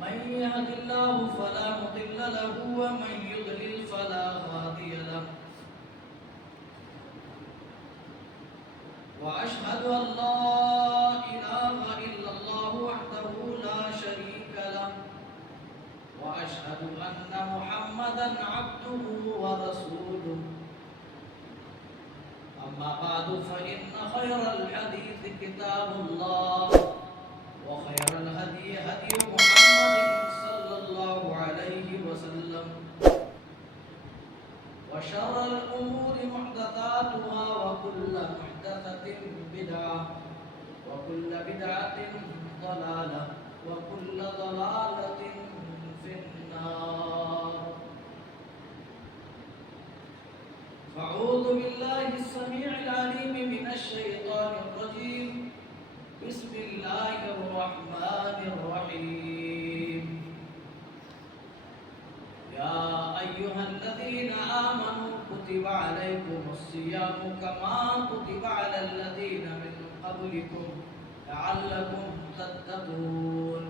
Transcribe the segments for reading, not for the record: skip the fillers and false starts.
من يهد الله فلا مضل له ومن يضلل فلا هادي له وأشهد أن لا إله إلا الله وحده لا شريك له وأشهد أن محمدا عبده ورسوله أما بعد فإن خير الحديث كتاب الله وخير الهدي هدي محمد صلى الله عليه وسلم وشر الأمور محدثاتها وكل محدثة بدعة وكل بدعة ضلالة وكل ضلالة في النار. أعوذ بالله السميع العليم من الشيطان الرجيم. بسم الله الرحمن الرحيم. يا أيها الذين آمنوا كتب عليكم الصيام كما كتب على الذين من قبلكم لعلكم تتقون.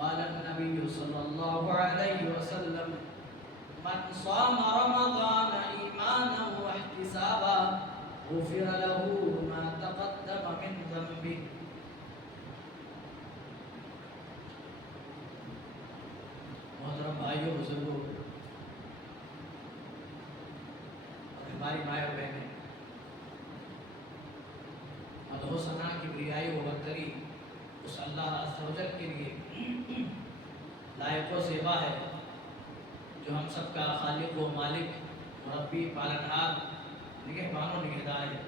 قال النبي صلى الله عليه وسلم: من صام رمضان إيمانا واحتسابا غفر له ما تقدم من ذنبه. محترم بھائیوں بزرگوں اور ہماری مائیں اور بہنیں، مدح و ثنا کی بریائی و برتری اس اللہ عز و جل کے لیے لائق و زیبا ہے جو ہم سب کا خالق و مالک، مربی، پالنہار، نگہبان و نگہدار ہے.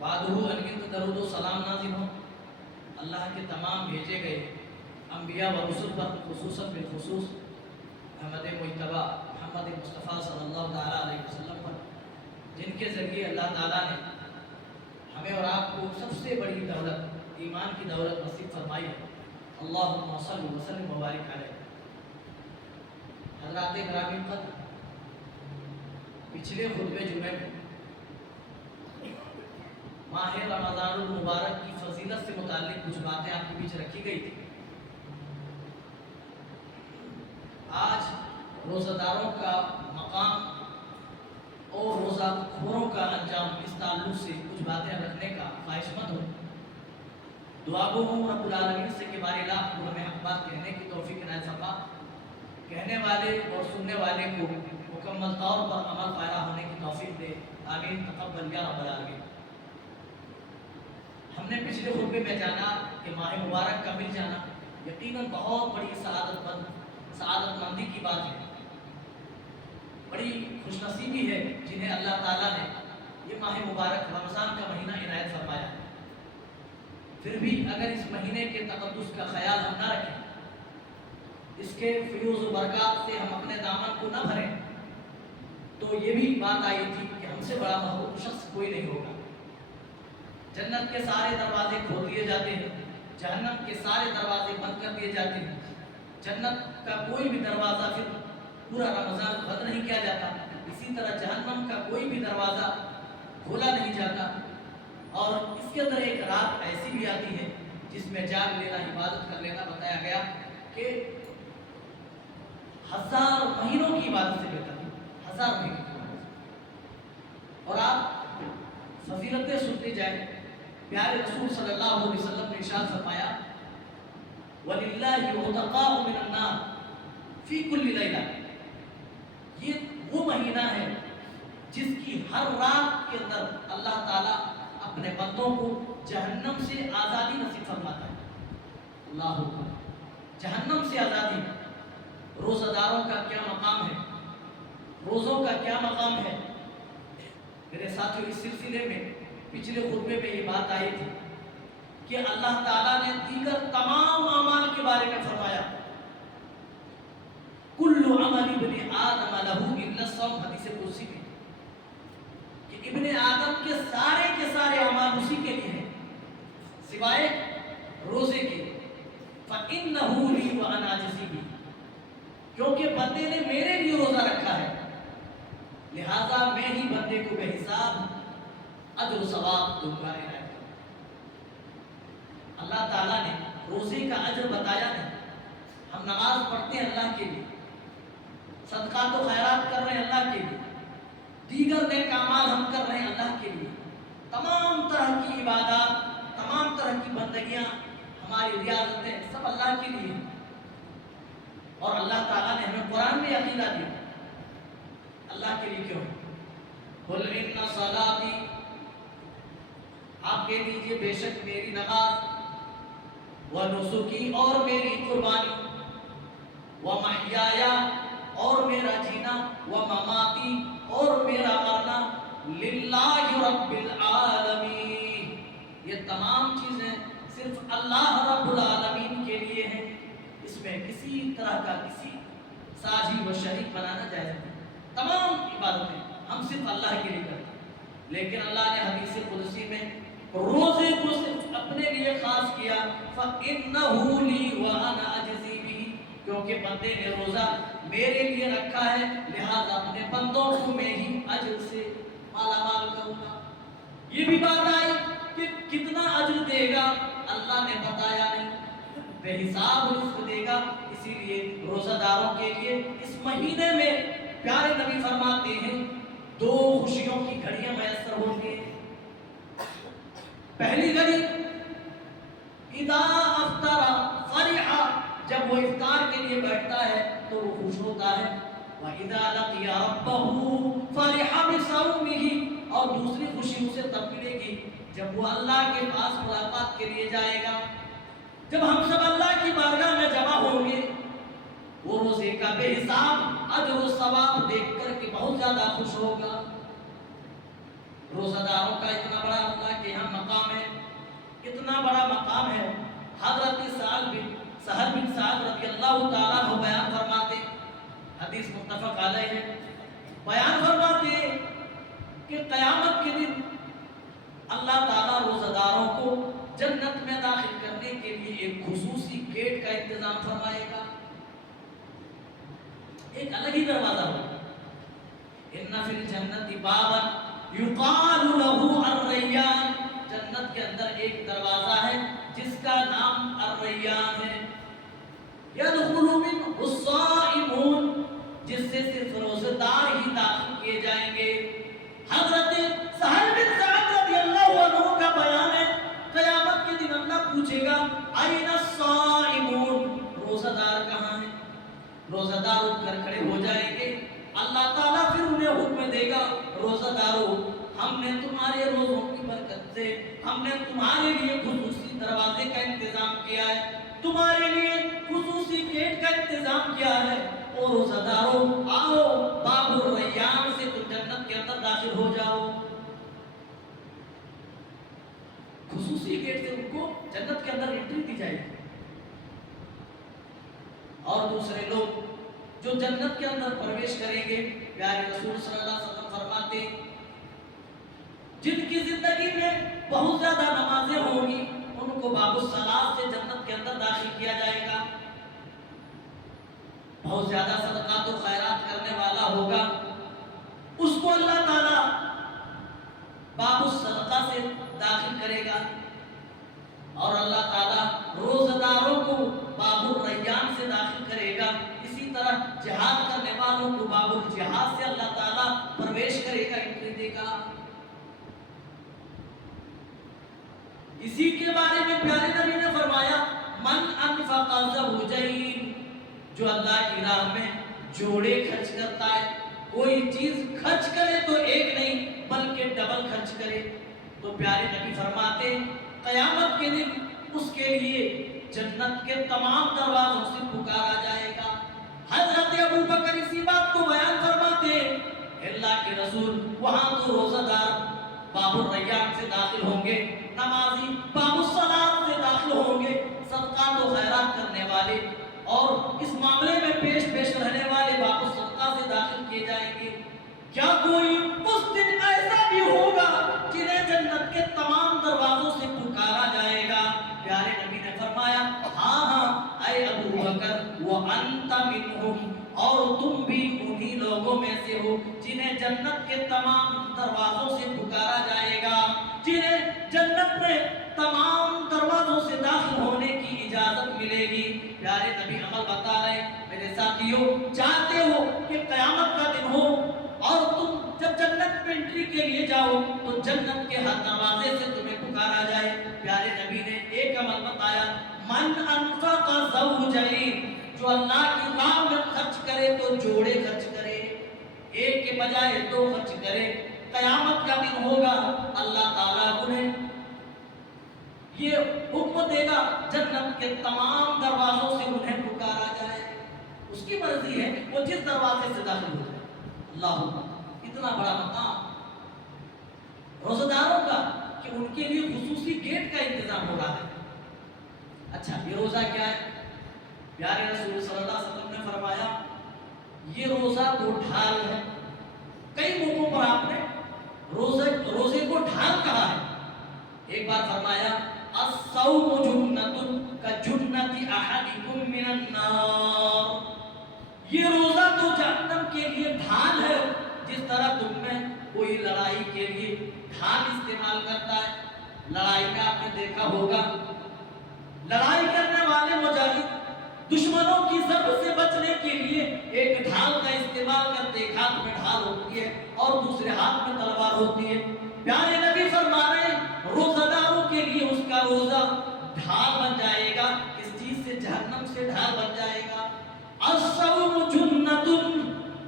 بعدہ انگنت درود و سلام نازل ہوں اللہ کے تمام بھیجے گئے انبیاء و رسول پر، خصوصاً بالخصوص احمد مجتبی محمد مصطفیٰ صلی اللہ تعالیٰ علیہ وسلم پر، جن کے ذریعے اللہ تعالیٰ نے ہمیں اور آپ کو سب سے بڑی دولت، ایمان کی دولت نصیب فرمائی ہے. اللہم صلی وسلم مبارک علیہ. حضرات گرامی قدر، پچھلے خطبے جمعے میں ماہ رمضان المبارک کی فضیلت سے متعلق کچھ باتیں آپ کے بیچ رکھی گئی تھی. آج روزہ داروں کا مقام اور روزہ خوروں کا انجام، اس تعلق سے کچھ باتیں رکھنے کا خواہش مند ہوں. دعا گو ہوں رب العالمین سے کہ بار الہ کو ہمیں حق بات کہنے کی توفیق عنایت فرما، کہنے والے اور سننے والے کو مکمل طور پر عمل پیرا ہونے کی توفیق دے. آمین تقبل یا رب العالمین. ہم نے پچھلے خطبے میں جانا کہ ماہ مبارک کا مل جانا یقیناً بہت بڑی سعادت مندی کی بات ہے، بڑی خوش نصیبی ہے جنہیں اللہ تعالیٰ نے یہ ماہ مبارک رمضان کا مہینہ عنایت فرمایا. پھر بھی اگر اس مہینے کے تقدس کا خیال ہم نہ رکھیں، اس کے فیوز و برکات سے ہم اپنے دامن کو نہ بھریں، تو یہ بھی بات آئی تھی کہ ہم سے بڑا محبوب شخص کوئی نہیں ہوگا. جنت کے سارے دروازے کھول دیے جاتے ہیں، جہنم کے سارے دروازے بند کر دیے جاتے ہیں. جنت کا کوئی بھی دروازہ پھر پورا رمضان بند نہیں کیا جاتا، اسی طرح جہنم کا کوئی بھی دروازہ کھولا نہیں جاتا. اور اس کے اندر ایک رات ایسی بھی آتی ہے جس میں جاگ لینا، عبادت کر لینا بتایا گیا کہ 1000 مہینوں کی عبادت سے بہتر ہے، 1000 مہینوں کی عبادت. اور آپ فضیلتیں سنتے جائیں. پیارے رسول صلی اللہ علیہ وسلم نے ارشاد فرمایا: وَلِلَّهِ عُتَقَاءُ مِنَ النَّارِ فِي كُلِّ لَيْلَةٍ. یہ وہ مہینہ ہے جس کی ہر رات کے اندر اللہ تعالیٰ اپنے بندوں کو جہنم سے آزادی نصیب فرماتا ہے. اللہ اکبر. جہنم سے آزادی. روزہ داروں کا کیا مقام ہے، روزوں کا کیا مقام ہے. میرے ساتھیوں، اس سلسلے میں پچھلے خطبے میں یہ بات آئی تھی کہ اللہ تعالیٰ نے دیگر تمام اعمال کے بارے میں فرمایا: کل عمل ابن آدم لہ الا الصوم. حدیث قدسی میں کہ ابن آدم کے سارے اعمال اسی کے لیے ہیں سوائے روزے کے. فإنہ لی وأنا أجزی بہ. کیونکہ بندے نے میرے لیے روزہ رکھا ہے، لہذا میں ہی بندے کو بے حساب اجر و ثواب دوں گا. اللہ تعالیٰ نے روزے کا اجر بتایا نہیں. ہم نماز پڑھتے ہیں اللہ کے لیے، صدقات و خیرات کر رہے ہیں اللہ کے لیے، دیگر نیک اعمال ہم کر رہے ہیں اللہ کے لیے. تمام طرح کی عبادات، تمام طرح کی بندگیاں، ہماری ریاضتیں سب اللہ کے لیے. اور اللہ تعالیٰ نے ہمیں قرآن میں عقیدہ دیا اللہ کے لیے کیوں؟ قل ان صلاتی، آپ کہہ دیجئے بے شک میری نماز، و نسکی اور میری قربانی، و محیایا اور میرا جینا، و مماتی اور میرا مرنا، للہ رب العالمین، یہ تمام چیزیں صرف اللہ رب العالمین کے لیے ہیں. اس میں کسی طرح کا کسی ساجی و شریک بنانا جائز نہیں. تمام عبادتیں ہم صرف اللہ کے لیے کرتے ہیں. لیکن اللہ نے حدیث قدسی میں روزے کو صرف اپنے لیے خاص کیا، فَإِنَّهُ لِي وَأَنَا أَجْزِي بِهِ، کیونکہ بندے نے روزہ میرے لیے رکھا ہے، لہذا اپنے بندوں کو میں ہی اجر سے مالا مال کروں گا. یہ بھی بات آئی کہ کتنا اجر دے گا اللہ نے بتایا نہیں، بے حساب رزق دے گا. اسی لیے روزہ داروں کے لیے اس مہینے میں پیارے نبی فرماتے ہیں 2 خوشیوں کی گھڑیاں میسر ہوں گے. پہلی گھڑی اذا افطر فرح، جب وہ افطار کے لیے بیٹھتا ہے تو وہ خوش ہوتا ہے. وَإِذَا لَقِيَ رَبَّهُ فَرِحَ بِصَوْمِهِ، اور دوسری خوشی اسے تب ملے گی جب وہ اللہ کے پاس ملاقات کے لیے جائے گا. جب ہم سب اللہ کی بارگاہ میں جمع ہوں گے، وہ روزے کا بے حساب اجر و ثواب دیکھ کر کے بہت زیادہ خوش ہوگا. روزہ داروں کا اتنا بڑا اللہ کے یہاں مقام ہے، اتنا بڑا مقام ہے. حضرت سہل بن سعد رضی اللہ تعالیٰ عنہ بیان فرماتے، حدیث متفق علیہ ہے، بیان فرماتے کہ قیامت کے دن اللہ تعالیٰ روزہ داروں کو جنت میں داخل کرنے کے لیے ایک خصوصی گیٹ کا انتظام فرمائے گا. ایک الگ ہی دروازہ ہوگا. ان فی الجنت بابا یقال له الریان، جنت کے اندر ایک دروازہ ہے جس کا نام الریان ہے. یدخل منہ الصائمون، جس سے صرف روزہ دار ہی داخل کیے جائیں گے. حضرت سہل بن سعد رضی اللہ عنہ کا بیان ہے، قیامت کے دن اللہ پوچھے گا این الصائمون، روزہ دار کہاں ہیں؟ روزہ دار اٹھ کر کھڑے ہو جائیں گے. اللہ تعالیٰ پھر انہیں حکم دے گا، روزہ دارو ہم نے تمہارے روزوں کی برکت سے ہم نے تمہارے لیے خصوصی دروازے کا انتظام کیا ہے، تمہارے لیے خصوصی گیٹ کا انتظام کیا ہے. اور روزہ دارو آؤ باب الریان سے تم جنت کے اندر داخل ہو جاؤ. خصوصی گیٹ سے ان کو جنت کے اندر انٹری دی جائے گی. اور دوسرے لوگ جو جنت کے اندر پرویش کریں گے، پیارے رسول صلی اللہ علیہ وسلم فرماتے جن کی زندگی میں بہت زیادہ نمازیں ہوں گی ان کو باب الصلاۃ سے جنت کے اندر داخل کیا جائے گا. بہت زیادہ صدقات و خیرات کرنے والا ہوگا، اس کو اللہ تعالیٰ باب الصدقہ سے داخل کرے گا. اور اللہ تعالیٰ روزہ داروں کو باب الریان سے داخل کرے گا. اسی طرح جہاد کرنے والوں کو باب الجہاد سے اللہ تعالیٰ پرویش کرے گا، انٹری دے گا. اسی کے بارے میں پیارے نبی نے فرمایا من انفق زوجین، جو اللہ کی راہ میں جوڑے خرچ کرتا ہے، کوئی چیز خرچ کرے تو ایک نہیں بلکہ ڈبل خرچ کرے، تو پیارے نبی فرماتے قیامت کے دن اس کے لیے جنت کے تمام دروازوں سے پکارا جائے گا. حضرت ابو بکر اسی بات کو بیان فرماتے اللہ کے رسول وہاں تو روزہ دار باب الریان سے داخل ہوں گے، نمازی باب الصلاۃ سے داخل ہوں گے، صدقات و خیرات کرنے والے اور اس معاملے میں پیش رہنے والے باب الصدقہ سے داخل کیے جائیں گے. کیا کوئی اس دن ایسا بھی ہوگا جنہیں جنت کے تمام دروازوں سے پکارا جائے گا؟ پیارے نبی نے فرمایا ہاں اے ابو بکر وانت منہم، اور تم بھی انہی لوگوں میں سے ہو جنہیں جنت کے تمام دروازوں سے پکارا جائے گا، جنہیں جنت میں تمام دروازوں سے داخل میرے ساتھیوں چاہتے ہو کہ قیامت کا دن ہو اور تم جب جنت میں انٹری کے لیے جاؤ تو جنت کے ہر دروازے سے تمہیں پکارا جائے. پیارے نبی نے ایک عمل بتایا, من انفق زوجین, جو اللہ کی راہ میں خرچ کرے تو جوڑے خرچ کرے, ایک کے بجائے دو خرچ کرے. قیامت کا دن ہوگا, اللہ تعالیٰ انہیں یہ حکم دے گا جنت کے تمام دروازوں سے انہیں پکارا جائے. اس کی مرضی ہے وہ جس دروازے سے داخل ہو جائے. اللہ اتنا بڑا مقام روزہ داروں کا کہ ان کے لیے خصوصی گیٹ کا انتظام ہو رہا ہے. اچھا یہ روزہ کیا ہے؟ پیارے رسول صلی اللہ علیہ وسلم نے فرمایا یہ روزہ تو ڈھال ہے. کئی موقعوں پر آپ نے روزے کو ڈھال کہا ہے. ایک بار فرمایا الصوم جنۃ کجنۃ احدکم من النار, یہ روزہ تو جہنم کے لیے ڈھال ہے جس طرح تم میں کوئی لڑائی کے لیے ڈھال استعمال کرتا ہے. لڑائی میں آپ نے دیکھا ہوگا لڑائی کرنے والے مجاہد دشمنوں کی ضرب سے بچنے کے لیے ایک ڈھال کا استعمال کرتے, ایک ہاتھ میں ڈھال ہوتی ہے اور دوسرے ہاتھ میں تلوار ہوتی ہے. پیارے نبی فرما رہے ہیں روزہ داروں کے لیے اس کا روزہ ڈھال بن جائے گا. اس چیز سے جہنم سے ڈھال بن جائے گا. الصوم جنۃ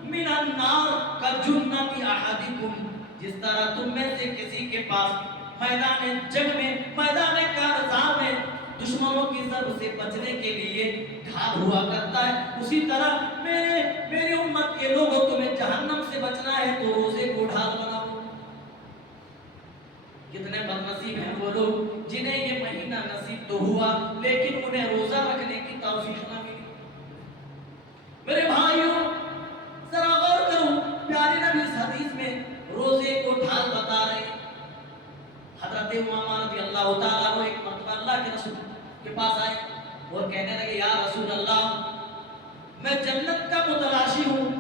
من النار کجنۃ احدکم, جس طرح تم میں سے کسی کے پاس میدان جنگ میں میدان کارزار میں دشمنوں کی ضرب سے بچنے کے لیے ڈھال ہوا کرتا ہے, اسی طرح میری امت کے لوگوں تمہیں جہنم سے بچنا ہے تو روزے کو ڈھال بناؤ. کتنے بدنصیب ہیں وہ لوگ جنہیں یہ مہینہ نصیب تو ہوا لیکن انہیں روزہ رکھنے کی توفیق نہ ملی. میرے بھائیوں ذرا غور کرو, پیارے نبی اس حدیث میں روزے کو ڈھال بتا رہے ہیں. حضرت امامہ رضی اللہ تعالیٰ عنہ ایک مرتبہ اللہ کے رسول کے پاس آئے اور کہنے لگے یا رسول اللہ میں جنت کا متلاشی ہوں,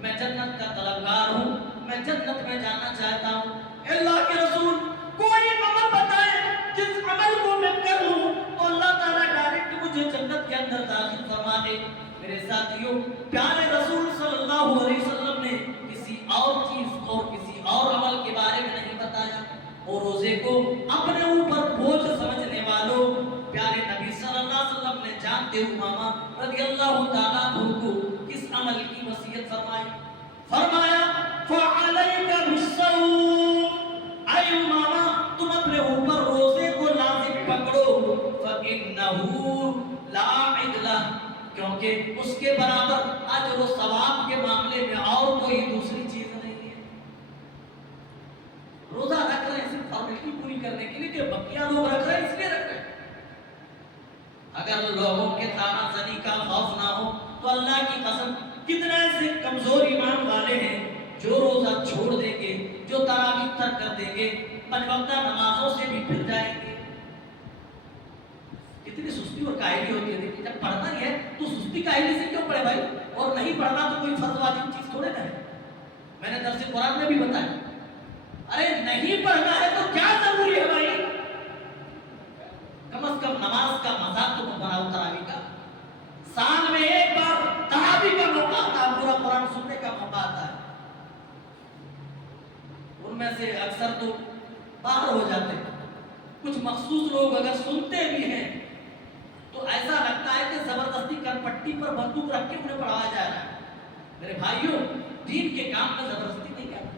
میں جنت کا طلبگار ہوں, میں جنت میں جانا چاہتا ہوں. اللہ کے رسول کوئی عمل بتائے جس عمل کو میں کر لوں تو اللہ تعالیٰ ڈائریکٹ مجھے جنت کے اندر داخل فرما دے. میرے ساتھیوں پیارے رسول صلی اللہ علیہ وسلم نے کسی اور چیز اور کسی اور عمل کے بارے میں نہیں بتایا. اور روزے کو اپنے اوپر بوجھ سمجھنے والوں پیارے نبی صلی اللہ علیہ وسلم نے جانتے امامہ رضی اللہ تعالیٰ عنہ کو کس عمل کی وصیت فرمائی. فرمایا فعلیک بالصوم, اے امامہ تم اپنے اوپر روزے کو لازم پکڑو. فإنہ لا عدل, کیونکہ اس کے برابر اجر و ثواب کے معاملے میں اور کوئی دوسری چیز نہیں ہے. روزہ رکھ رہے ہیں صرف فارمیلٹی پوری کرنے کے لیے کہ بقیہ لوگ رکھ رہے ہیں اس لیے رکھ رہے ہیں. اگر لوگوں کے تانا زنی کا خوف نہ ہو تو اللہ کی قسم کتنے ایسے کمزور ایمان والے ہیں جو روزہ چھوڑ دیں گے, جو تراویح ترک کر دیں گے, پنج وقتہ نمازوں سے بھی پھر جائیں گے. کتنی سستی اور کاہلی ہوتی ہے. جب پڑھنا ہی ہے تو سستی کاہلی سے کیوں پڑھے بھائی, اور نہیں پڑھنا تو کوئی فرض واجب چیز تھوڑے نہ ہے. میں نے درس قرآن میں بھی بتایا ارے نہیں پڑھنا ہے تو کیا ضروری ہے بھائی, کم از کم نماز کا مذاق تو بناؤ. تراویح کا سال میں ایک بار تراویح کا موقع آتا ہے, پورا قرآن سننے کا موقع آتا ہے. ان میں سے اکثر تو باہر ہو جاتے ہیں. کچھ مخصوص لوگ اگر سنتے بھی ہیں تو ایسا لگتا ہے کہ زبردستی کرپٹی پر بندوق رکھ کے انہیں پڑھایا جا رہا ہے. میرے بھائیوں دین کے کام میں زبردستی نہیں کرنا,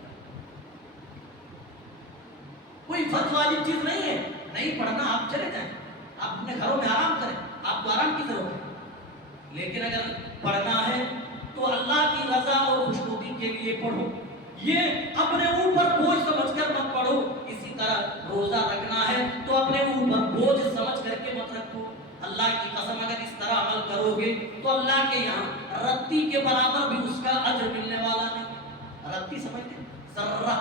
کوئی فرض واجب چیز نہیں ہے. نہیں پڑھنا آپ چلے جائیں, آپ اپنے گھروں میں آرام کریں, آپ کو آرام کی ضرورت ہے. لیکن اگر پڑھنا ہے تو اللہ کی رضا اور خوشنودی کے لیے پڑھو, یہ اپنے اوپر بوجھ سمجھ کر مت پڑھو. اسی طرح روزہ رکھنا ہے تو اپنے اوپر بوجھ سمجھ کر کے مت رکھو. اللہ کی قسم اگر اس طرح عمل کرو گے تو اللہ کے یہاں رتی کے برابر بھی اس کا اجر ملنے والا نہیں. رتی سمجھتے ذرہ,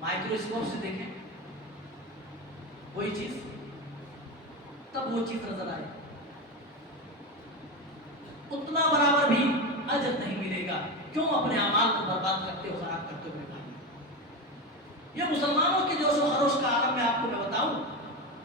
مائکروسکوپ سے دیکھیں کوئی چیز تب وہ چیز نظر آئے, اتنا برابر بھی اجر نہیں ملے گا. کیوں اپنے اعمال کو برباد کرتے ہو, خراب کرتے ہو؟ یہ مسلمانوں کے جوش و خروش کا عالم میں آپ کو میں بتاؤں,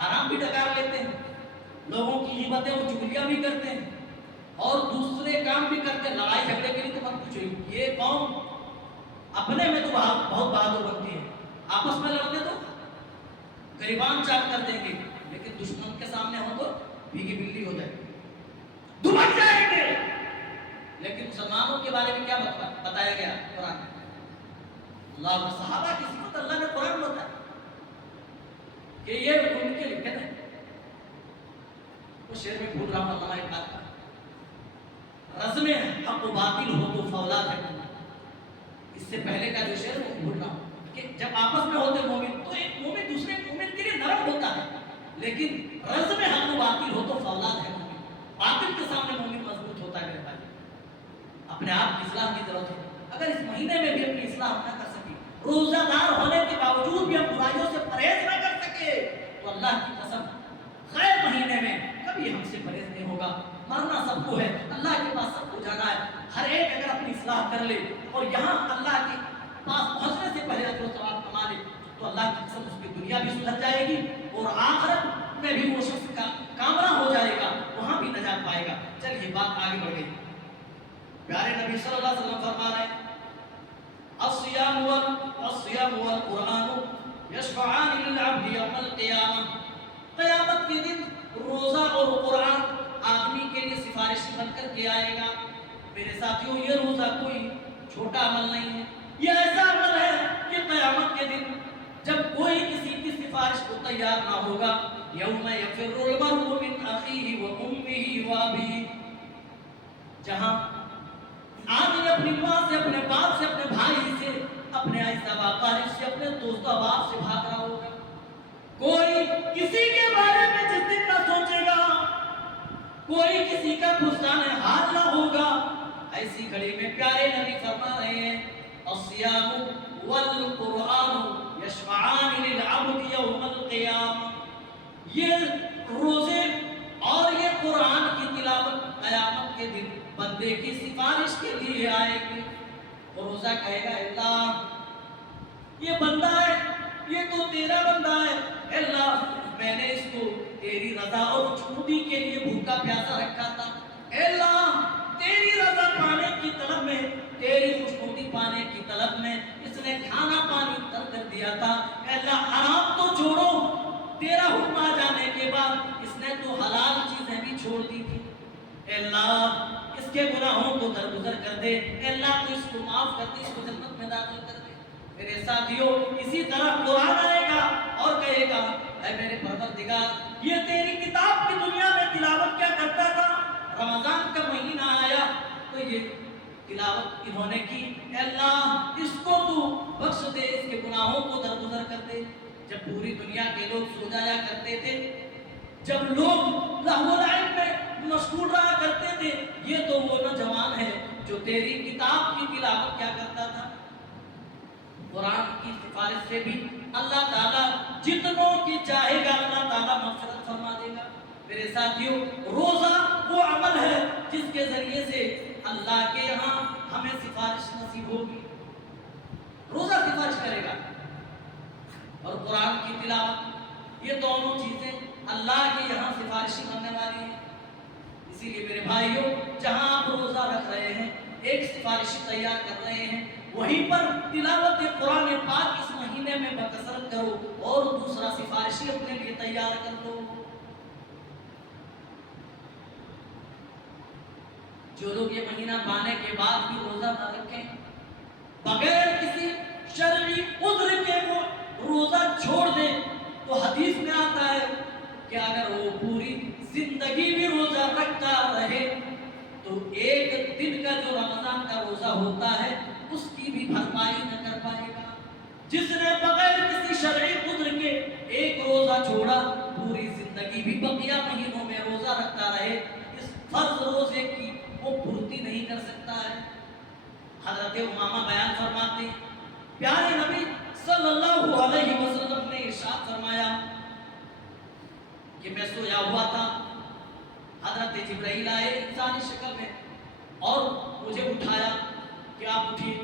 حرام بھی ڈکار لیتے ہیں، لوگوں کی غیبتیں اور چغلیاں بھی کرتے ہیں، اور دوسرے کام بھی کرتے ہیں۔ لڑائی جھگڑے کے لیے تو مت پوچھو، یہ قوم اپنے میں تو بہت بہادر بنتی ہے، آپس میں لڑتے تو گریبان چاک کر دیں گے، لیکن دشمن کے سامنے ہو تو بھیگی بلی ہو جائے گی، دبک جائیں گے۔ لیکن مسلمانوں کے بارے میں کیا بتایا گیا قرآن میں؟ اللہ و صحابہ کی صفت اللہ نے قرآن میں بتایا کہ یہ ان کے لکھے ہیں۔ وہ شعر میں بھول رہا ہوں علامہ اقبال کا، رزم حق و باطل ہو تو فولاد ہے۔ اس سے پہلے کا جو شعر وہ بھول رہا ہوں کہ جب آپس میں ہوتے مومن تو ایک مومن دوسرے مومن کے لیے نرم ہوتا ہے، لیکن رزم حق و باطل ہو تو فولاد ہے۔ مومن باطل کے سامنے مومن مضبوط ہوتا ہے۔ میرے بھائی اپنے آپ کی اصلاح کی ضرورت ہے۔ اگر اس مہینے میں بھی اپنی اصلاح نہ کر سکے، روزہ دار ہونے کے باوجود بھی ہم برائیوں سے پرہیز نہ کر سکے، تو اللہ کی قسم غیر مہینے میں کبھی ہم سے پرہیز نہیں ہوگا۔ مرنا سب کو ہے، اللہ کے پاس سب کو جانا ہے۔ ہر ایک اگر اپنی اصلاح کر لے اور یہاں اللہ کے پاس پہنچنے سے پہلے اجر و ثواب کما لے، تو اللہ کی قسم اس کی دنیا بھی سدھر جائے گی اور آخرت میں بھی وہ شخص کا کامران ہو جائے گا، وہاں بھی نجات پائے گا۔ چلیے بات آگے بڑھ گئی۔ پیارے نبی صلی اللہ علیہ وسلم فرما رہے ہیں الصیام والقرآن یشفعان للعبد یوم القیامہ، قیامت کے دن روزہ اور قرآن آدمی کے لیے سفارشی بن کر کے آئے گا۔ میرے ساتھیوں، یہ روزہ کوئی چھوٹا عمل نہیں ہے، یہ ایسا عمل ہے کہ قیامت کے دن جب کوئی کسی کی سفارش کو تیار نہ ہوگا، یوم یفر المرء من اخیہ و امہ و ابیہ، جہاں آدمی اپنی ماں سے، اپنے باپ سے، اپنے بھائی سے، اپنے اعزا اقارب سے، اپنے دوست احباب سے بھاگ رہا ہوگا۔ کوئی کسی کے بارے میں جس دن نہ سوچے گا، کوئی کسی کا پرسان حال نہ ہوگا، ایسی گھڑی میں پیارے نبی فرما رہے ہیں الصیام والقرآن یشفعان للعبد یوم القیامہ، یہ روزے اور یہ قرآن کی تلاوت قیامت کے دن بندے کی سفارش کے لیے آئے گی۔ اور روزہ کہے گا اللہ یہ بندہ ہے، یہ تو تیرا بندہ ہے، اللہ میں نے اس کو تیری رضا اور خوشنودی کے لیے بھوکا پیاسا رکھا تھا، اللہ تیری رضا پانے کی طلب میں، تیری خوشنودی پانے کی طلب میں اس نے کھانا پانی ترک کر دیا تھا، اللہ حرام تو چھوڑو، تیرا حکم آ جانے کے بعد اس نے تو حلال چیزیں بھی چھوڑ دی تھی، اللہ اس کے گناہوں کو درگزر کر دے، اللہ تو اس کو معاف کر دے، اس کو جنت میں داخل کر دے۔ میرے ساتھیوں، اسی طرح قرآن آئے گا اور کہے گا اے میرے پروردگار، یہ تیری کتاب کی دنیا میں تلاوت کیا کرتا تھا، رمضان کا مہینہ آیا تو یہ تلاوت انہوں نے کی، اے اللہ اس کو تو بخش دے، اس کے گناہوں کو درگزر کر دے۔ جب پوری دنیا کے لوگ سو جایا کرتے تھے، جب لوگ لہو و لعب میں مشغول رہا کرتے تھے، یہ تو وہ نوجوان ہے جو تیری کتاب کی تلاوت کیا کرتا تھا۔ قرآن کی سفارش سے بھی اللہ تعالیٰ جتنوں کی چاہے گا اللہ تعالیٰ مغفرت فرما دے گا۔ میرے ساتھیوں، روزہ وہ عمل ہے جس کے ذریعے سے اللہ کے یہاں ہمیں سفارش نصیب ہوگی، روزہ سفارش کرے گا اور قرآن کی تلاوت، یہ دونوں چیزیں اللہ کے یہاں سفارشی بننے والی ہیں۔ اسی لیے میرے بھائیوں، جہاں آپ روزہ رکھ رہے ہیں، ایک سفارشی تیار کر رہے ہیں، وہیں پر تلاوت قرآن پاک اس مہینے میں بکثرت کرو اور دوسرا سفارشی اپنے لیے تیار کر دو۔ جو لوگ یہ مہینہ پانے کے بعد بھی روزہ نہ رکھیں، بغیر کسی شرعی عذر کے وہ روزہ چھوڑ دیں، تو حدیث میں آتا ہے کہ اگر وہ پوری زندگی بھی روزہ رکھتا رہے تو ایک دن کا جو رمضان کا روزہ ہوتا ہے اس کی بھی بھرپائی نہ کر پائے گا۔ جس نے بغیر کسی شرعی عذر کے ایک روزہ چھوڑا، پوری زندگی بھی بقیہ مہینوں میں روزہ رکھتا رہے، اس فرض روزے کی وہ پورتی نہیں کر سکتا ہے۔ حضرت امامہ بیان فرماتے ہیں، پیارے نبی صلی اللہ علیہ وسلم نے ارشاد فرمایا کہ میں سویا ہوا تھا، حضرت جبرائیل آئے انسانی شکل میں اور مجھے اٹھایا کہ آپ اٹھیے،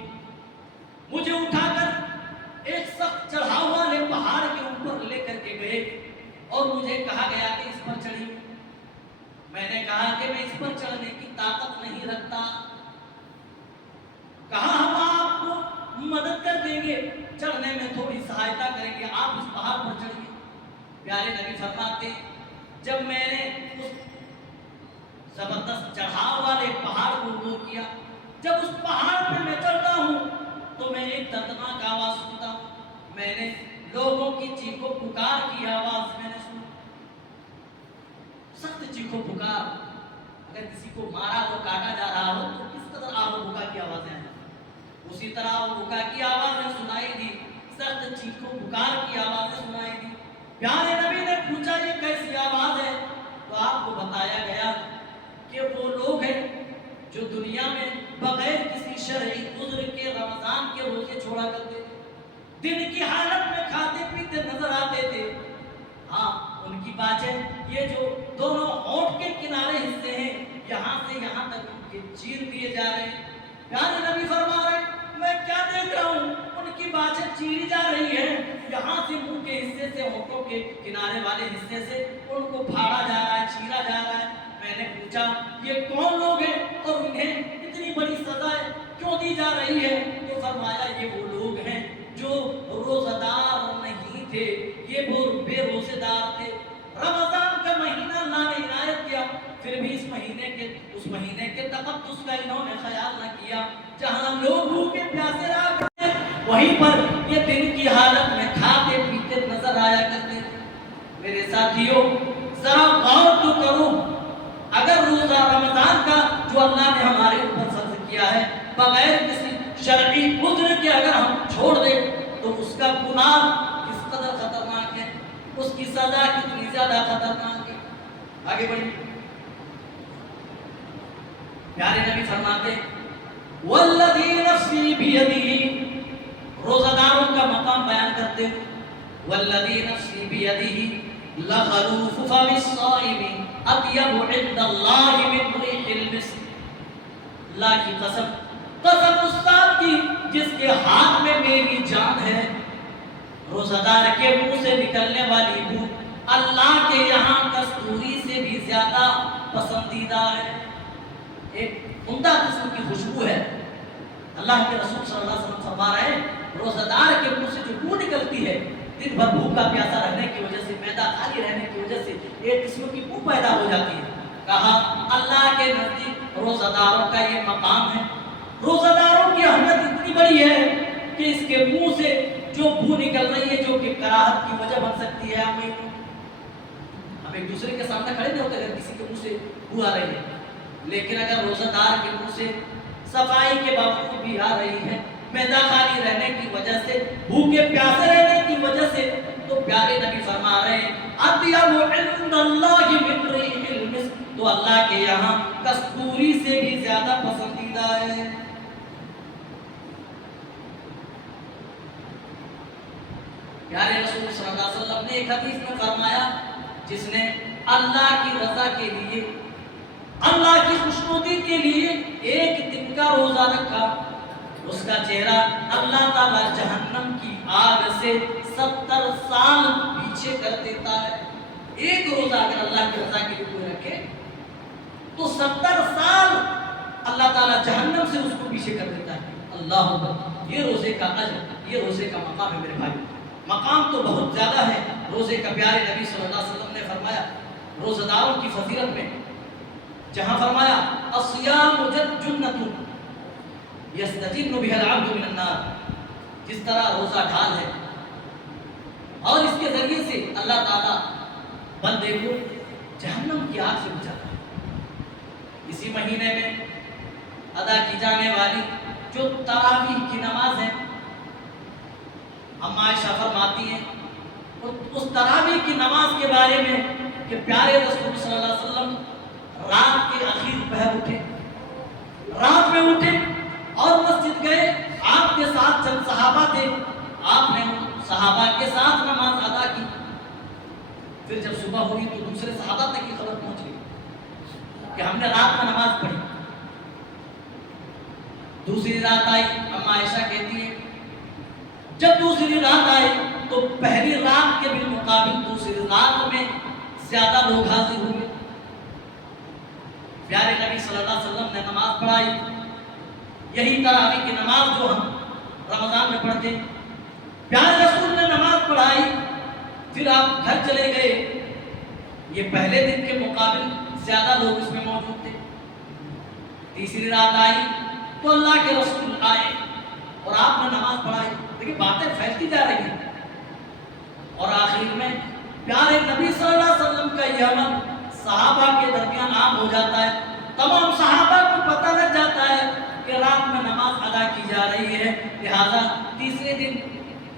مجھے اٹھا کر ایک سخت چڑھاؤ والے پہاڑ کے اوپر لے کر کے گئے اور مجھے کہا گیا کہ اس پر چڑھیے۔ میں نے کہا کہ میں اس پر چڑھنے کی طاقت نہیں رکھتا۔ کہا ہم آپ کو مدد کر دیں گے، چڑھنے میں تھوڑی سہایتا کریں گے، آپ اس پہاڑ پر چڑھیے۔ پیارے نبی فرماتے جب میں نے اس زبردست چڑھاؤ والے پہاڑ کو عبور کیا، جب اس پہاڑ پہ میں چڑھتا ہوں تو میں ایک دردناک آواز سنتا ہوں۔ میں نے لوگوں کی چیخو پکار کی آواز میں نے سنی، سخت چیخو پکار۔ اگر کسی کو مارا ہو، کاٹا جا رہا ہو تو کس قدر آہ و بکا کی آوازیں آئیں، اسی طرح آہ و بکا کی آوازیں سنائی دی، سخت چیخو پکار کی آوازیں سنائی دی۔ پیارے نبی نے پوچھا یہ کیسی آواز ہے؟ تو آپ کو بتایا گیا کہ وہ لوگ ہیں جو دنیا میں بغیر کسی شرعی عذر کے رمضان کے روزے چھوڑا کرتے تھے، دن کی حالت میں کھاتے پیتے نظر آتے تھے۔ ہاں، ان کی باتیں یہ جو دونوں ہونٹ کے کنارے حصے ہیں، یہاں سے یہاں تک ان کے چیر دیے جا رہے ہیں۔ پیارے نبی فرما رہے ہیں میں کیا دیکھ رہا ہوں، ان کی باتیں چیری جا رہی ہیں، یہاں سے منہ کے حصے سے، ہونٹوں کے کنارے والے حصے سے ان کو پھاڑا جا رہا ہے، چیرا جا رہا ہے۔ میں نے پوچھا یہ کون لوگ ہیں اور انہیں اتنی بڑی سزائیں کیوں دی جا رہی ہے؟ تو فرمایا یہ وہ لوگ ہیں جو روزہ دار نہیں تھے، یہ بے روزے دار تھے۔ رمضان کا مہینہ اللہ نے عنایت کیا، پھر بھی اس مہینے کے تقدس کا انہوں نے خیال نہ کیا۔ جہاں لوگ بھوکے پیاسے رہا کرتے وہیں پر یہ دن کی حالت میں کھاتے پیتے نظر آیا کرتے تھے۔ میرے ساتھیوں ذرا غور تو کرو، اگر روزہ رمضان کا جو اللہ نے ہمارے اوپر فرض کیا ہے بغیر کسی شرعی عذر کے اگر ہم چھوڑ دیں تو اس کا گناہ کس قدر خطرناک ہے، اس کی سزا کتنی زیادہ خطرناک ہے۔ آگے بڑھیں۔ پیارے نبی فرماتے والذی نفسی بیدہ، روزہ داروں کا مقام بیان کرتے والذی نفسی بیدہ لخلوف فم الصائم اطیب عند اللہ من ریح المسک۔ اللہ کی قسم اس ذات کی جس کے ہاتھ میں میری جان ہے، روزہ دار کے منہ سے نکلنے والی بو اللہ کے یہاں کستوری سے بھی زیادہ پسندیدہ ہے۔ ایک عمدہ قسم کی خوشبو ہے۔ اللہ کے رسول صلی اللہ علیہ وسلم فرما رہے ہیں روزہ دار کے منہ سے جو بو نکلتی ہے، دن بھر بھوکا پیاسا رہنے کی وجہ سے، معدہ خالی رہنے کی وجہ سے ایک قسم کی بو پیدا ہو جاتی ہے۔ کہا اللہ کے نزدیک روزہ داروں کا یہ مقام ہے، روزہ داروں کی اہمیت اتنی بڑی ہے کہ اس کے منہ سے جو بو نکل رہی ہے جو کہ کراہت کی وجہ بن سکتی ہے۔ ہم ایک دوسرے کے سامنے کھڑے نہیں ہوتے اگر کسی کے منہ سے بو آ رہی ہے، لیکن اگر روزہ دار کے منہ سے صفائی کے باوجود بھی آ رہی ہے، معدہ خالی رہنے کی وجہ سے، بھوکے پیاسے رہنے کی وجہ سے، تو پیارے نبی فرما رہے ہیں اطیب عند اللہ من ریح المسک، تو اللہ کے یہاں کستوری سے بھی زیادہ پسندیدہ ہے۔ پیارے رسول صلی اللہ علیہ وسلم نے ایک حدیث میں فرمایا جس نے اللہ کی رضا کے لیے، اللہ کی خوشنودی کے لیے ایک دن کا روزہ رکھا، اس کا چہرہ اللہ تعالیٰ جہنم کی آگ سے 70 سال پیچھے کر دیتا ہے۔ ایک روزہ اگر اللہ کی رضا کے لیے کوئی رکھے تو 70 سال اللہ تعالیٰ جہنم سے اس کو پیچھے کر دیتا ہے۔ اللہ اکبر، یہ روزے کا اجر، یہ روزے کا مقام ہے میرے بھائی۔ مقام تو بہت زیادہ ہے روزے کا۔ پیارے نبی صلی اللہ علیہ وسلم نے فرمایا روزہ داروں کی فضیلت میں، جہاں فرمایا الصیام جنۃ یستجن بها العبد من النار، جس طرح روزہ ڈھال ہے اور اس کے ذریعے سے اللہ تعالیٰ بندے کو جہنم کی آگ سے بچاتا ہے۔ اسی مہینے میں ادا کی جانے والی جو تراویح کی نماز ہے، اما عائشہ فرماتی ہیں اس تراویح کی نماز کے بارے میں کہ پیارے رسول صلی اللہ علیہ وسلم رات کے اخیر پہر اٹھے، رات میں اٹھے اور مسجد گئے، آپ کے ساتھ چند صحابہ تھے، آپ نے صحابہ کے ساتھ نماز ادا کی۔ پھر جب صبح ہوئی تو دوسرے صحابہ تک کی خبر پہنچ گئی کہ ہم نے رات میں نماز پڑھی۔ دوسری رات آئی، اما عائشہ کہتی ہے جب دوسری رات آئی تو پہلی رات کے بالمقابل دوسری رات میں زیادہ لوگ حاضر ہوئے. پیارے نبی صلی اللہ علیہ وسلم نے نماز پڑھائی، یہی تراویح کی نماز جو ہم رمضان میں پڑھتے ہیں. پیارے رسول نے نماز پڑھائی، پھر آپ گھر چلے گئے. یہ پہلے دن کے مقابل زیادہ لوگ اس میں موجود تھے. تیسری رات آئی تو اللہ کے رسول آئے اور آپ نے نماز پڑھائی. دیکھیں باتیں پھیلتی جا رہی ہیں، اور آخر میں پیارے نبی صلی اللہ علیہ وسلم کا یہ عمل صحابہ کے درمیان عام ہو جاتا ہے. تمام صحابہ کو پتہ لگ جاتا ہے کہ رات میں نماز ادا کی جا رہی ہے. لہذا تیسرے دن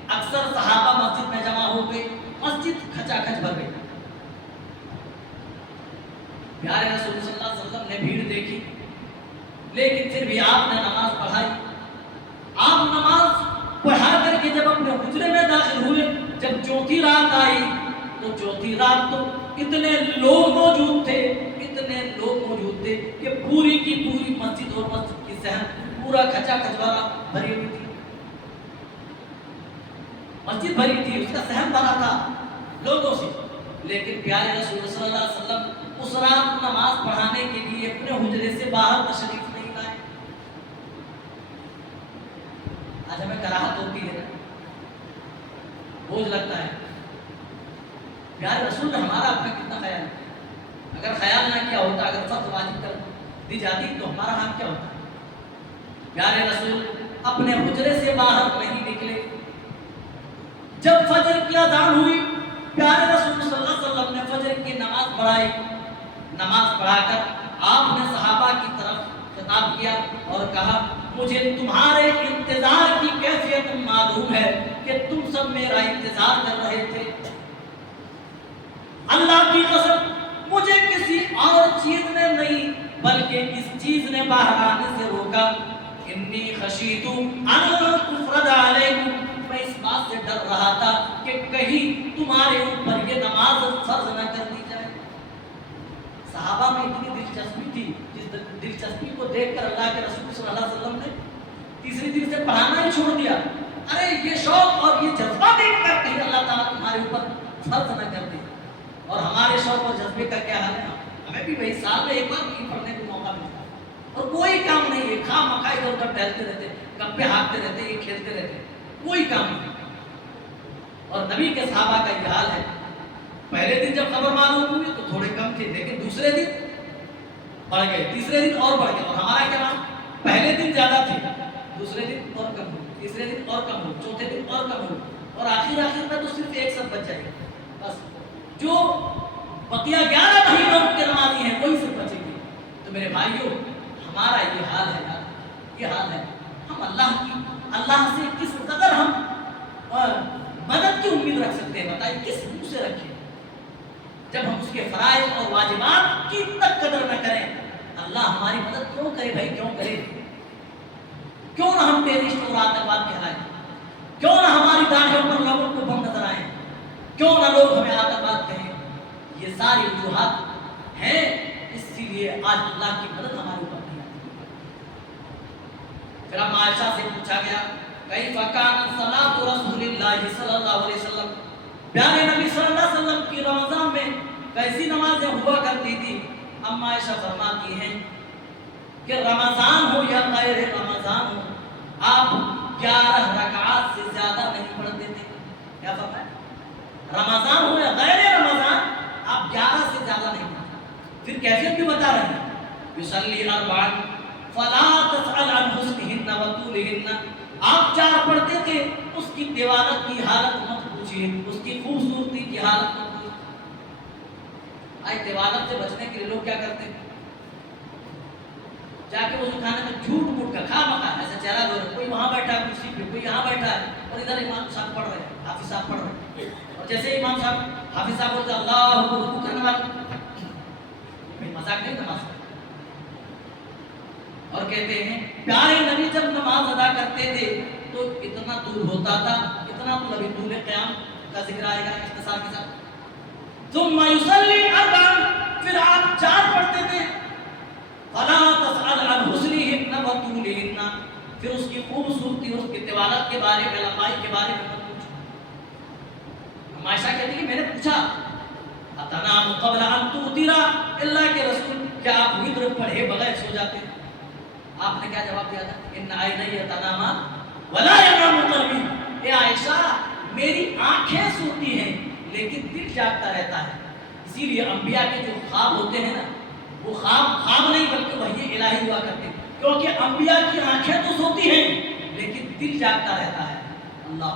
اکثر صحابہ مسجد میں جمع ہو گئے، مسجد کھچا کھچ بھر گئی. پیارے رسول صلی اللہ علیہ وسلم نے بھیڑ دیکھی، لیکن پھر بھی آپ نے نماز پڑھائی. آپ نماز پڑھا کر کے جب اپنے حجرے میں داخل ہوئے، جب چوتھی رات آئی تو چوتھی رات تو اتنے لوگ موجود تھے کہ پوری کی پوری مسجد اور مسجد کی صحن پورا کھچا کھچ بھری ہوئی تھی. مسجد بھری تھی، اس کا صحن بھرا تھا لوگوں سے. لیکن پیارے رسول صلی اللہ علیہ وسلم اس رات نماز پڑھانے کے لیے اپنے حجرے سے باہر تشریف نہیں لائے. آج ہمیں کراہت ہوتی ہے، بوجھ لگتا ہے. پیارے رسول نے ہمارا اپنا کتنا خیال ہے. اگر خیال نہ کیا ہوتا، اگر فرض واجب کر دی جاتی تو ہمارا حال کیا ہوتا. پیارے رسول اپنے حجرے سے باہر نہیں نکلے. جب فجر کی اذان ہوئی، پیارے رسول صلی اللہ علیہ وسلم نے فجر کی نماز پڑھائی. نماز پڑھا کر آپ نے صحابہ کی طرف خطاب کیا اور کہا، مجھے تمہارے انتظار کی کیفیت معلوم ہے کہ تم سب میرا انتظار کر رہے تھے. اللہ کی قسم مجھے کسی اور چیز نے نہیں بلکہ اس چیز نے باہر آنے سے روکا. انی خشیت ان تفرض علیکم، میں اس بات سے ڈر رہا تھا کہ کہیں تمہارے اوپر یہ نماز فرض نہ کر دی جائے. صحابہ میں اتنی دلچسپی تھی، جس دلچسپی کو دیکھ کر اللہ کے رسول صلی اللہ علیہ وسلم نے تیسری دن سے پڑھانا ہی چھوڑ دیا. ارے یہ شوق اور یہ جذبہ دیکھ کر کہیں اللہ تعالیٰ تمہارے اوپر فرض نہ کر دے. اور ہمارے شوق اور جذبے کا کیا حال ہے؟ ہمیں بھی وہی سال میں ایک بار دین پڑھنے کو موقع ملتا ہے اور کوئی کام نہیں ہے. خواہ مخواہ ادھر ادھر ٹہلتے رہتے، گپے ہانکتے رہتے، یہ کھیلتے رہتے، کوئی کام نہیں. اور نبی کے صحابہ کا یہ حال ہے. پہلے دن جب خبر معلوم ہوئی تو تھوڑے کم تھے، لیکن دوسرے دن بڑھ گئے، تیسرے دن اور بڑھ گئے. اور ہمارا کیا نام؟ پہلے دن زیادہ تھے، دوسرے دن اور کم ہوئے، تیسرے دن اور کم ہوئے، چوتھے دن اور کم ہوئے، اور آخر میں تو صرف ایک سب بچ جائے گا. بس جو بقیہ 11 مہینوں کے نمازی ہیں وہی صرف بچیں گے. تو میرے بھائیوں، ہمارا یہ حال ہے یار، یہ حال ہے. ہم اللہ سے کس قدر ہم مدد کی امید رکھ سکتے ہیں؟ بتائیے کس منہ سے رکھیں جب ہم اس کے فرائض اور واجبات کی تک قدر نہ کریں. اللہ ہماری مدد کیوں کرے بھائی، کیوں کرے؟ کیوں نہ ہم ٹیررسٹ اور آتنکواد کہلائیں؟ کیوں نہ ہماری داڑھیوں پر لوگوں کو بم نظر آئیں؟ کیوں نہ لوگ ہمیں آتنکواد کہیں؟ یہ ساری وجوہات ہیں، اس لیے آج اللہ کی مدد ہمارے اوپر نہیں آتی. پھر اب عائشہ سے پوچھا گیا، کیف کان صلاۃ رسول اللہ صلی اللہ علیہ وسلم، پیارے نبی صلی اللہ علیہ وسلم کی رمضان میں کیسی نمازیں ہوا کرتی تھی؟ ام عائشہ فرماتی ہیں کہ رمضان ہو یا غیر رمضان ہو، آپ 11 رکعات سے زیادہ نہیں پڑھتے تھے. کیا فرمایا؟ رمضان ہو یا غیر رمضان آپ 11 سے زیادہ نہیں پڑھتے. پھر کیفیت بھی بتا رہے ہیں، یصلی اربعا فلا تسأل عن حسنہن وطولہن، آپ 4 پڑھتے تھے، اس کی تلاوت کی حالت مت پوچھیے، اس کی خوبصورتی کی حالت مت پوچھیے. آج تلاوت سے بچنے کے لیے لوگ کیا کرتے ہیں؟ جا کے وضو خانے میں جھوٹ موٹ کا کھا مکھا ایسا چہرہ دو رہے، کوئی وہاں بیٹھا ہے کرسی پہ، کوئی یہاں بیٹھا ہے، اور ادھر امام صاحب پڑھ رہے ہیں، حافظ صاحب پڑھ رہے ہیں. اور جیسے امام صاحب حافظ صاحب بولتے اللہ رکوع کرنے والے، مذاق نہیں نماز کا. اور کہتے ہیں پیارے نبی جب نماز ادا کرتے تھے تو اتنا دور ہوتا تھا، اتنا تو ابھی طول قیام کا ذکر آئے گا اختصار کے ساتھ. ثم یصلی اربعا، پھر آپ 4 پڑھتے تھے، فلا تسأل عن حسنہن وطولہن، پھر اس کی خوبصورتی اور اس کی تلاوت کے بارے میں، لمبائی کے بارے میں مت پوچھو. پوچھا اتنام قبل ان توترا، اللہ کے رسول کیا آپ وتر پڑھے بغیر سو جاتے ہیں؟ آپ نے کیا جواب دیا تھا؟ ان عینی تناما ولا ینام قلبی، اے عائشہ میری آنکھیں سوتی ہیں لیکن دل جاگتا رہتا ہے۔ اسی لیے انبیاء کے جو خواب ہوتے ہیں نا، وہ خواب نہیں بلکہ وحی الہی ہوا کرتے ہیں، کیونکہ انبیاء کی آنکھیں تو سوتی ہیں لیکن دل جاگتا رہتا ہے۔ اللہ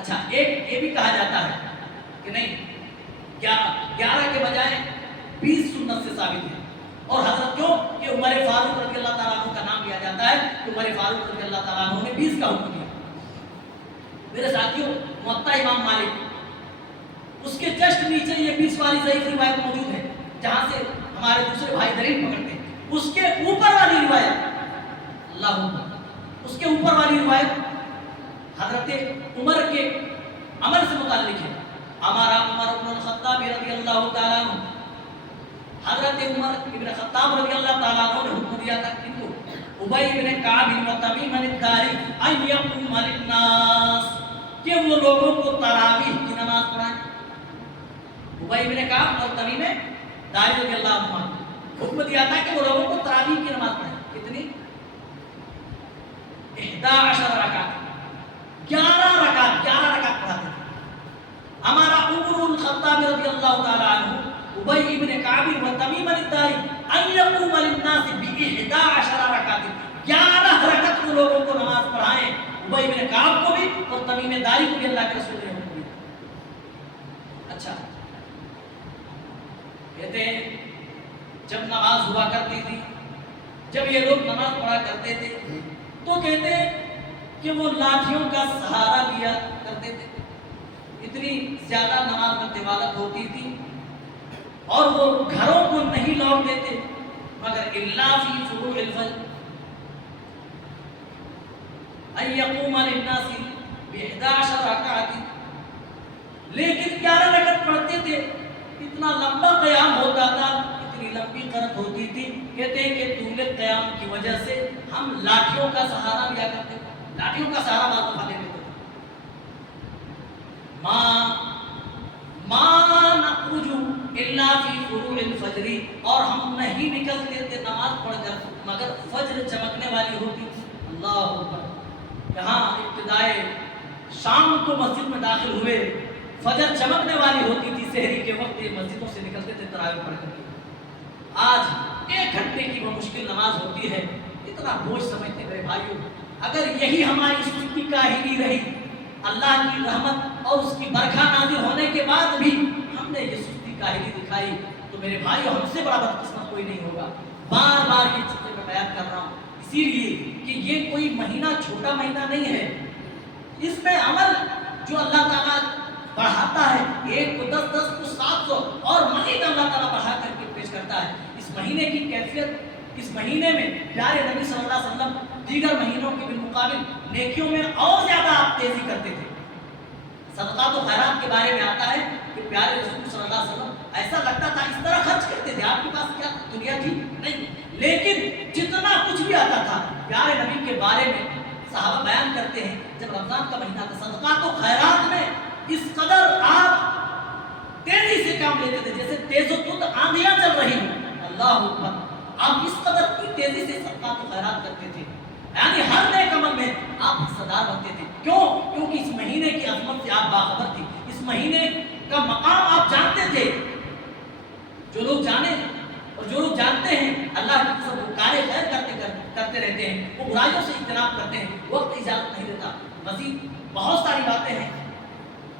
اچھا، ایک یہ بھی کہا جاتا ہے کہ نہیں 11 کے بجائے 20 سنت سے ثابت ہے، اور حضرت کیوں کہ عمر فاروق رضی اللہ تعالیٰ عنہ کا نام لیا جاتا ہے کہ عمر فاروق رضی اللہ تعالیٰ عنہ نے 20 کا حکم دیا۔ میرے ساتھیوں، موطا امام مالک اس کے جسٹ نیچے یہ 20 والی ضعیف روایت موجود ہے جہاں سے ہمارے دوسرے بھائی دلیل پکڑتے ہیں۔ اس کے اوپر والی روایت، اللہ اکبر، اس کے اوپر والی روایت حضرت عمر کے عمل سے متعلق ہے۔ ہمارا عمر بن الخطاب رضی اللہ تعالیٰ عنہ، حضرت عمر ابن خطاب رضی اللہ تعالیٰ عنہ نے حکم دیا تھا ان کو ابی بن کعب و تمیم الداری ان یقوم للناس، کہ وہ لوگوں کو تراویح کی نماز پڑھائیں۔ ابی بن کعب اور تمیم داری رضی اللہ عنہ حکم دیا تھا کہ وہ لوگوں کو تراویح کی نماز پڑھائیں۔ کتنی؟ 11 رکعت، 11 رکعت پڑھاتے تھے۔ ہمارا عمر الخطاب رضی اللہ تعالیٰ عنہ ابی ابن کعب و تمیم الداری ان یقوم للناس ب11 رکعت، 11 رکعت وہ لوگوں کو نماز پڑھائیں۔ ابی ابن کعب کو بھی اور تمیم داری کو بھی اللہ کے رسول نے حکم دیا۔ اچھا، کہتے ہیں جب نماز ہوا کرتی تھی، جب یہ لوگ نماز پڑھا کرتے تھے تو کہتے ہیں کہ وہ لاٹھیوں کا سہارا لیا کرتے تھے، اتنی زیادہ نماز میں طوالت ہوتی تھی، اور وہ گھروں کو نہیں لوٹ دیتے مگر الا فی فروع الفجر ان یقوم للناس ب11 رکعت، لیکن 11 رکعت پڑھتے تھے، اتنا لمبا قیام ہوتا تھا، اتنی لمبی قرت ہوتی تھی، کہتے ہیں کہ طول قیام کی وجہ سے ہم لاٹھیوں کا سہارا لیا کرتے تھے، لاٹھیوں کا سہارا بعض دفعہ لے لیتے تھے۔ ما نخرج الا فی فروع الفجر، اور ہم نہیں نکلتے تھے نماز پڑھ کر مگر فجر چمکنے والی ہوتی تھی۔ اللہ اکبر، یہاں ابتدائے شام کو مسجد میں داخل ہوئے، فجر چمکنے والی ہوتی تھی، سحری کے وقت یہ مسجدوں سے نکلتے تھے تراویح پڑھ کر کے۔ آج 1 گھنٹے کی وہ مشکل نماز ہوتی ہے، اتنا بوجھ سمجھتے میرے بھائیوں۔ اگر یہی ہماری سستی کاہلی رہی، اللہ کی رحمت اور اس کی برکھا نازل ہونے کے بعد بھی ہم نے یہ سستی کاہلی دکھائی، تو میرے بھائیوں ہم سے بڑا بدقسمت کوئی نہیں ہوگا۔ بار بار یہ چیزیں میں بیان کر رہا ہوں اسی لیے کہ یہ کوئی مہینہ چھوٹا مہینہ نہیں ہے، اس میں عمل جو اللہ تعالیٰ بڑھاتا ہے، 1 کو 10، 10 کو 700 اور مزید اللہ تعالیٰ بڑھا کر کے پیش کرتا ہے۔ اس مہینے کی کیفیت، اس مہینے میں پیارے نبی صلی اللہ علیہ وسلم دیگر مہینوں کے بالمقابل نیکیوں میں اور زیادہ آپ تیزی کرتے تھے۔ صدقات و خیرات کے بارے میں آتا ہے کہ پیارے رسول صلی اللہ علیہ وسلم ایسا لگتا تھا اس طرح خرچ کرتے تھے، آپ کے پاس کیا دنیا تھی؟ نہیں، لیکن جتنا کچھ بھی آتا تھا پیارے نبی کے بارے میں صحابہ بیان کرتے ہیں، جب رمضان کا مہینہ تھا صدقات و خیرات میں اس قدر آپ تیزی سے کام لیتے تھے جیسے تیز و تند آندھیاں چل رہی ہوں۔ اللہ اکبر، آپ اس قدر کی تیزی سے صدقات و خیرات کرتے تھے، یعنی ہر نیک عمل میں آپ حصدار بنتے تھے۔ کیوں؟ کیونکہ اس مہینے کی عظمت سے آپ باخبر تھے، اس مہینے کا مقام آپ جانتے تھے۔ جو لوگ جانے اور جو لوگ جانتے ہیں اللہ کی قسم وہ کار خیر کرتے رہتے ہیں، وہ برائیوں سے اجتناب کرتے ہیں، وقت اجازت نہیں دیتا۔ مزید بہت ساری باتیں ہیں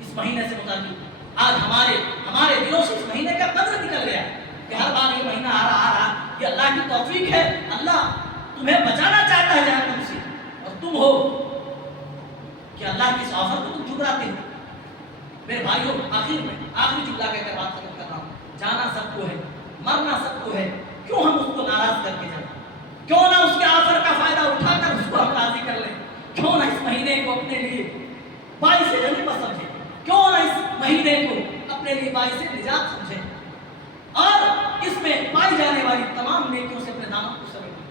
اس مہینے سے متعلق، آج ہمارے دلوں سے اس مہینے کا قدر نکل گیا کہ ہر بار یہ مہینہ آ رہا یہ اللہ کی توفیق ہے، اللہ تمہیں بچانا چاہتا ہے جہنم سے، اور تم ہو کہ اللہ کی اس آفر کو تم ٹھکراتے ہو۔ میرے بھائیوں، آخری جملہ کہہ کر بات ختم کر رہا ہوں۔ جانا سب کو ہے، مرنا سب کو ہے، کیوں ہم اس کو ناراض کر کے جائیں؟ کیوں نہ اس کے آفر کا فائدہ اٹھا کر اس کو ہم راضی کر لیں؟ کیوں نہ اس مہینے کو اپنے لیے باعث غنیمت سمجھیں؟ کیوں نہ اس مہینے کو اپنے لیے باعث نجات سمجھیں اور اس میں پائی جانے والی تمام نیکیوں سے اپنے دامن کو سمیٹیں؟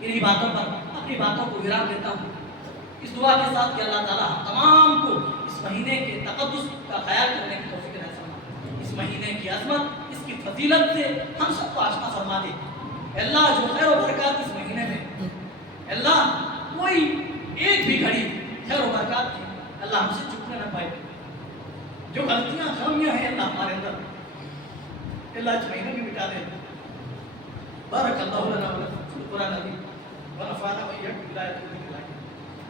انہی باتوں پر اپنی باتوں کو ویران دیتا ہوں، اس دعا کے ساتھ کہ اللہ تعالیٰ ہم تمام کو اس مہینے کے تقدس کا خیال کرنے کی توفیق عطا فرمائے۔ اس مہینے کی عظمت، اس کی فضیلت سے ہم سب کو آشنا فرما دے۔ اللہ جو خیر و برکات اس مہینے میں، اللہ کوئی ایک بھی گھڑی خیر و برکات کی اللہ ہم سے چکنے نہ پائے۔ جو غلطیاں خامیاں ہیں اللہ ہمارے اندر، اللہ اس مہینے میں مٹا دے۔ بارک اللہ لنا ولکم فی القرآن العظیم ونفعنا وإياكم بالآيات والذكر الحكيم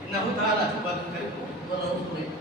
إنه تعالى تواب كريم ورؤوف رحيم۔